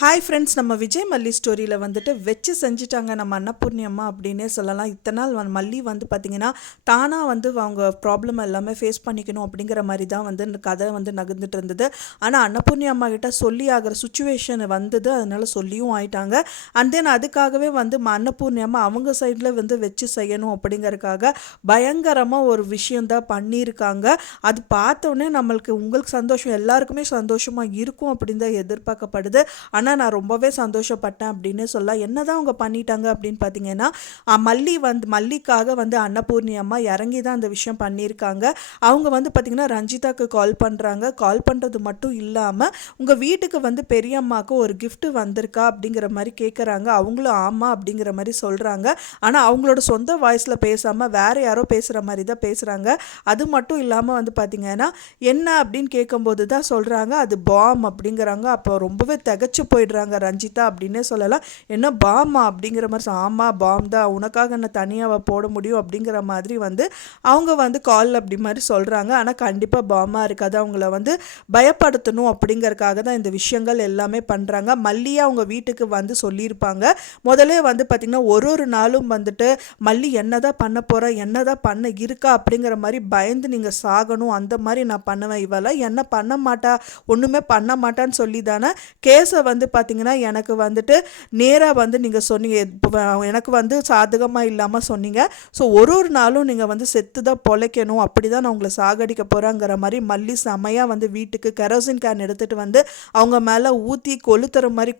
Hi friends, நம்ம விஜய் மல்லி ஸ்டோரியில் வந்துட்டு வச்சு செஞ்சுட்டாங்க நம்ம அன்னபூர்ணி அம்மா அப்படின்னே சொல்லலாம். இத்தனை நாள் மல்லி வந்து பார்த்திங்கன்னா தானாக வந்து அவங்க ப்ராப்ளம் எல்லாமே ஃபேஸ் பண்ணிக்கணும் அப்படிங்கிற மாதிரி தான் வந்து இந்த கதை வந்து நகர்ந்துட்டு இருந்தது. ஆனால் அன்னபூர்ணி அம்மா கிட்ட சொல்லி ஆகிற சுச்சுவேஷன் வந்தது, அதனால் சொல்லியும் ஆயிட்டாங்க. அண்ட் தென் அதுக்காகவே வந்து அன்னபூர்ணி அம்மா அவங்க சைடில் வந்து வச்சு செய்யணும் அப்படிங்கிறதுக்காக பயங்கரமாக ஒரு விஷயந்தான் பண்ணியிருக்காங்க. அது பார்த்தோன்னே நம்மளுக்கு உங்களுக்கு சந்தோஷம், எல்லாருக்குமே சந்தோஷமாக இருக்கும் அப்படின்னு தான் எதிர்பார்க்கப்படுது. ஆனால் நான் ரொம்பவே சந்தோஷப்பட்டேன் அப்படின்னு சொல்லலாம். என்னதான் அவங்க பண்ணிட்டாங்க அப்படின்னு பார்த்தீங்கன்னா, மல்லிக்காக வந்து அன்னபூர்ணி அம்மா இறங்கி தான் அந்த விஷயம் பண்ணியிருக்காங்க. அவங்க வந்து பார்த்திங்கன்னா ரஞ்சிதாக்கு கால் பண்ணுறாங்க. கால் பண்ணுறது மட்டும் இல்லாமல் உங்கள் வீட்டுக்கு வந்து பெரியம்மாவுக்கு ஒரு கிஃப்ட் வந்திருக்கா அப்படிங்கிற மாதிரி கேட்குறாங்க. அவங்களும் ஆமாம் அப்படிங்கிற மாதிரி சொல்கிறாங்க. ஆனால் அவங்களோட சொந்த வாய்ஸில் பேசாமல் வேறு யாரோ பேசுகிற மாதிரி தான் பேசுகிறாங்க. அது மட்டும் இல்லாமல் வந்து பார்த்திங்கன்னா என்ன அப்படின்னு கேட்கும்போது தான் சொல்கிறாங்க அது பாம் அப்படிங்கிறாங்க. அப்போ ரொம்பவே திகச்சு போயிடுறாங்க ரஞ்சிதா அப்படின்னே சொல்லலாம். என்ன பாமா அப்படிங்கிற மாதிரி, ஆமாம் பாம் தான், உனக்காக என்ன தனியாக போட முடியும் அப்படிங்கிற மாதிரி வந்து அவங்க வந்து கால் அப்படி மாதிரி சொல்கிறாங்க. ஆனால் கண்டிப்பாக பாமாக இருக்காது, அவங்கள வந்து பயப்படுத்தணும் அப்படிங்கிறதுக்காக தான் இந்த விஷயங்கள் எல்லாமே பண்ணுறாங்க. மல்லியை அவங்க வீட்டுக்கு வந்து சொல்லியிருப்பாங்க. முதலே வந்து பார்த்திங்கன்னா ஒரு நாளும் வந்துட்டு மல்லி என்ன தான் பண்ண போகிறேன், என்ன தான் பண்ண இருக்கா அப்படிங்கிற மாதிரி பயந்து நீங்கள் சாகணும், அந்த மாதிரி நான் பண்ணுவேன், இவளை என்ன பண்ண மாட்டா, ஒன்றுமே பண்ண மாட்டான்னு சொல்லி தானே கேஸை வந்து பார்த்தீங்கன்னா எனக்கு வந்துட்டு நேராக வந்து நீங்கள் சொன்னீங்க, எனக்கு வந்து சாதகமாக இல்லாமல் சொன்னீங்க. ஸோ ஒரு நாளும் நீங்கள் வந்து செத்து தான் பொழைக்கணும், அப்படி தான் நான் உங்களை சாகடிக்க போகிறேங்கிற மாதிரி மல்லி செமையாக வந்து வீட்டுக்கு கெரோசின் கேன் எடுத்துகிட்டு வந்து அவங்க மேலே ஊற்றி கொளுத்துற மாதிரி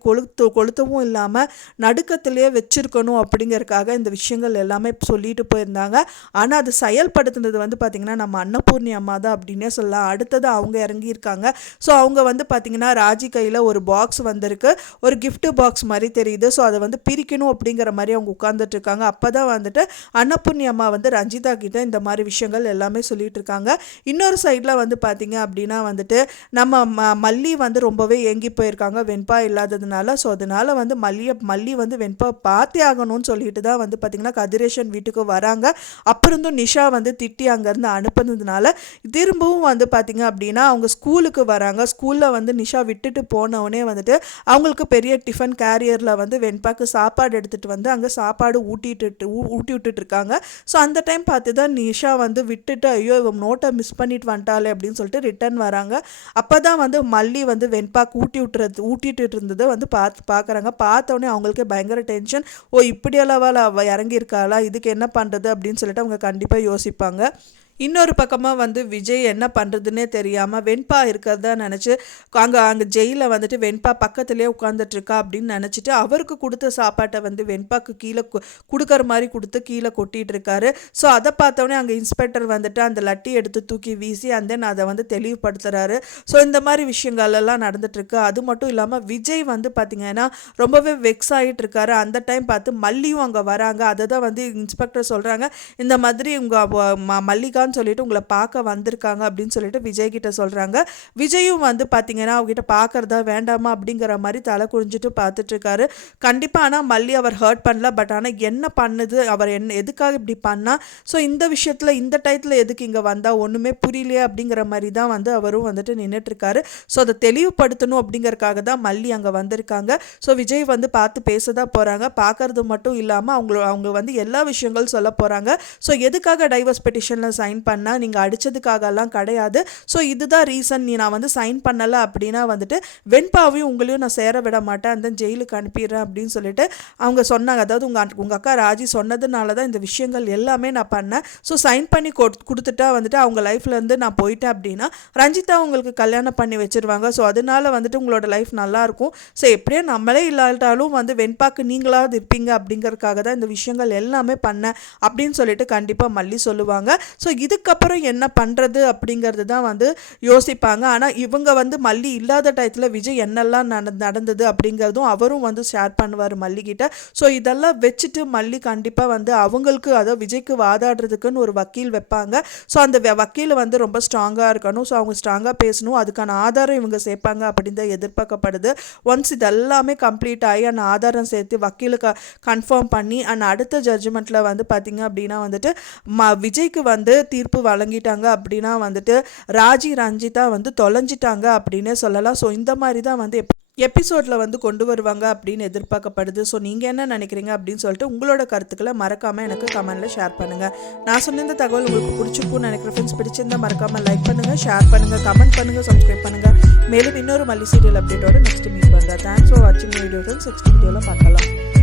கொளுத்தவும் இல்லாமல் நடுக்கத்திலேயே வச்சுருக்கணும் அப்படிங்கிறதுக்காக இந்த விஷயங்கள் எல்லாமே சொல்லிட்டு போயிருந்தாங்க. ஆனால் அது செயல்படுத்துனது வந்து பார்த்திங்கன்னா நம்ம அன்னபூர்ணி அம்மா தான் அப்படின்னே சொல்லலாம். அடுத்தது அவங்க இறங்கியிருக்காங்க. ஸோ அவங்க வந்து பார்த்திங்கன்னா ராஜி கையில் ஒரு பாக்ஸ் வந்திருக்கு, ஒரு கிஃப்ட் பாக்ஸ் மாதிரி தெரியுது. ஸோ அதை வந்து பிரிக்கணும் அப்படிங்கிற மாதிரி அவங்க உட்கார்ந்துட்டு இருக்காங்க. அப்போ தான் வந்துட்டு அன்னபூர்ணி அம்மா வந்து ரஞ்சிதா கிட்ட இந்த மாதிரி விஷயங்கள் எல்லாமே சொல்லிட்டு இருக்காங்க. இன்னொரு சைடில் வந்து பார்த்தீங்க அப்படின்னா வந்துட்டு நம்ம மல்லி வந்து ரொம்பவே ஏங்கி போயிருக்காங்க வெண்பா இல்லாததுனால. ஸோ அதனால வந்து மல்லி வந்து வெண்பா பார்த்தே ஆகணும்னு சொல்லிட்டு தான் வந்து பார்த்திங்கன்னா கதிரேஷன் வீட்டுக்கு வராங்க. அப்புறம் நிஷா வந்து திட்டி அங்கேருந்து அனுப்புனதுனால திரும்பவும் வந்து பார்த்திங்க அப்படின்னா அவங்க ஸ்கூலுக்கு வராங்க. ஸ்கூலில் வந்து நிஷா விட்டுட்டு போனவுடனே வந்துட்டு அவங்களுக்கு பெரிய டிஃபன் கேரியரில் வந்து வெண்பாக்கு சாப்பாடு எடுத்துகிட்டு வந்து அங்கே சாப்பாடு ஊட்டி விட்டுட்டு இருக்காங்க. ஸோ அந்த டைம் பார்த்து தான் நிஷா வந்து விட்டுட்டு ஐயோ இவன் நோட்டை மிஸ் பண்ணிட்டு வந்துட்டாலே அப்படின்னு சொல்லிட்டு ரிட்டர்ன் வராங்க. அப்போ தான் வந்து மல்லி வந்து வெண்பாக்கு ஊட்டிட்டு இருந்ததை வந்து பார்க்குறாங்க. பார்த்தோன்னே அவங்களுக்கு பயங்கர டென்ஷன். ஓ இப்படியெல்லாம் அவள் இறங்கியிருக்காளா, இதுக்கு என்ன பண்ணுறது அப்படின்னு சொல்லிட்டு அவங்க கண்டிப்பாக யோசிப்பாங்க. இன்னொரு பக்கமாக வந்து விஜய் என்ன பண்ணுறதுன்னே தெரியாமல் வெண்பா இருக்கிறதா நினச்சி அங்கே ஜெயிலில் வந்துட்டு வெண்பா பக்கத்துலேயே உட்காந்துட்ருக்கா அப்படின்னு நினச்சிட்டு அவருக்கு கொடுத்த சாப்பாட்டை வந்து வெண்பாக்கு கீழே கொடுக்குற மாதிரி கொடுத்து கீழே கொட்டிகிட்டு இருக்காரு. ஸோ அதை பார்த்தோன்னே அங்கே இன்ஸ்பெக்டர் வந்துட்டு அந்த லட்டி எடுத்து தூக்கி வீசி அண்ட் தென் அதை வந்து தெளிவுபடுத்துகிறாரு. ஸோ இந்த மாதிரி விஷயங்கள் எல்லாம் நடந்துட்டுருக்கு. அது மட்டும் இல்லாமல் விஜய் வந்து பார்த்திங்கன்னா ரொம்பவே வெக்ஸ் ஆகிட்டு இருக்காரு. அந்த டைம் பார்த்து மல்லியும் அங்கே வராங்க. அதை தான் வந்து இன்ஸ்பெக்டர் சொல்கிறாங்க, இந்த மாதிரி உங்கள் மல்லிகா சொல்லிட்டு உங்களை பார்க்க வந்திருக்காங்க அப்படின்னு சொல்லிட்டு விஜய் கிட்ட சொல்றாங்க. விஜயும் வந்து பாத்தீங்கன்னா அவகிட்ட பார்க்கறதா வேண்டாமா அப்படிங்கிற மாதிரி தலை குனிஞ்சிட்டு பார்த்துட்டு இருக்காரு. கண்டிப்பா ஆனால் மல்லி அவர் ஹர்ட் பண்ணல. பட் ஆனால் என்ன பண்ணுது, அவர் என்ன எதுக்காக இப்படி பண்ணா, ஸோ இந்த விஷயத்துல இந்த டயத்துல எதுக்கு இங்கே வந்தா ஒன்றுமே புரியலையே அப்படிங்கிற மாதிரி தான் வந்து அவரும் வந்துட்டு நின்றுட்டு இருக்காரு. ஸோ அதை தெளிவுபடுத்தணும் அப்படிங்கறக்காக தான் மல்லி அங்கே வந்திருக்காங்க. ஸோ விஜய் வந்து பார்த்து பேசதான் போறாங்க. பார்க்கறது மட்டும் இல்லாமல் அவங்க வந்து எல்லா விஷயங்களும் சொல்ல போறாங்க. ஸோ எதுக்காக டைவர்ஸ் பெட்டிஷனில் சைன் பண்ணால் நீங்கள் அடித்ததுக்காகலாம் கிடையாது. ஸோ இதுதான் ரீசன், நான் வந்து சைன் பண்ணலை அப்படின்னா வந்துட்டு வெண்பாவையும் உங்களையும் நான் சேர விட மாட்டேன், அந்த ஜெயிலுக்கு அனுப்பிடுறேன் அப்படின்னு சொல்லிட்டு அவங்க சொன்னாங்க. அதாவது உங்கள் அக்கா ராஜி சொன்னதுனால தான் இந்த விஷயங்கள் எல்லாமே நான் பண்ணேன். ஸோ சைன் பண்ணி கொடுத்துட்டா வந்துட்டு அவங்க லைஃப்லேருந்து நான் போயிட்டேன் அப்படின்னா ரஞ்சிதா உங்களுக்கு கல்யாணம் பண்ணி வச்சுருவாங்க. ஸோ அதனால வந்துட்டு உங்களோட லைஃப் நல்லாயிருக்கும். ஸோ எப்படியோ நம்மளே இல்லாட்டாலும் வந்து வெண்பாக்கு நீங்களாவது இருப்பீங்க அப்படிங்கிறதுக்காக தான் இந்த விஷயங்கள் எல்லாமே பண்ணேன் அப்படின்னு சொல்லிட்டு கண்டிப்பாக மல்லி சொல்லுவாங்க. ஸோ இதுக்கப்புறம் என்ன பண்ணுறது அப்படிங்கிறது தான் வந்து யோசிப்பாங்க. ஆனால் இவங்க வந்து மல்லி இல்லாத டயத்தில் விஜய் என்னெல்லாம் நடந்தது அப்படிங்கிறதும் அவரும் வந்து ஷேர் பண்ணுவார் மல்லிகிட்ட. ஸோ இதெல்லாம் வச்சுட்டு மல்லி கண்டிப்பாக வந்து அவங்களுக்கு அதாவது விஜய்க்கு வாதாடுறதுக்குன்னு ஒரு வக்கீல் வைப்பாங்க. ஸோ அந்த வக்கீல் வந்து ரொம்ப ஸ்ட்ராங்காக இருக்கணும். ஸோ அவங்க ஸ்ட்ராங்காக பேசணும், அதுக்கான ஆதாரம் இவங்க சேர்ப்பாங்க அப்படின்னு தான் எதிர்பார்க்கப்படுது. ஒன்ஸ் இதெல்லாமே கம்ப்ளீட் ஆகி அந்த ஆதாரம் சேர்த்து வக்கீலுக்கு கன்ஃபார்ம் பண்ணி அந்த அடுத்த ஜட்ஜ்மெண்ட்டில் வந்து பார்த்திங்க அப்படின்னா வந்துட்டு விஜய்க்கு வந்து தீர்ப்பு வழங்கிட்டாங்க அப்படின்னா வந்துட்டு ராஜி ரஞ்சிதா வந்து தொலைஞ்சிட்டாங்க அப்படின்னே சொல்லலாம். ஸோ இந்த மாதிரி தான் வந்து எபிசோடில் வந்து கொண்டு வருவாங்க அப்படின்னு எதிர்பார்க்கப்படுது. ஸோ நீங்கள் என்ன நினைக்கிறீங்க அப்படின்னு சொல்லிட்டு உங்களோட கருத்துக்களை மறக்காமல் எனக்கு கமெண்ட்டில் ஷேர் பண்ணுங்கள். நான் சொன்ன இந்த தகவல் உங்களுக்கு பிடிச்சிருக்கும்னு நினைக்கிற ஃப்ரெண்ட்ஸ், பிடிச்சிருந்தா மறக்காமல் லைக் பண்ணுங்கள், ஷேர் பண்ணுங்கள், கமெண்ட் பண்ணுங்கள், சப்ஸ்கிரைப் பண்ணுங்கள். மேலும் இன்னொரு மல்லி சீரியல் அப்டேட்டோட நெக்ஸ்ட் மீட் பண்ணுறேன். தேங்க்ஸ் ஃபார் வாட்சிங் வீடியோ ஃப்ரெண்ட்ஸ். நெக்ஸ்ட் வீடியோவில் பார்க்கலாம்.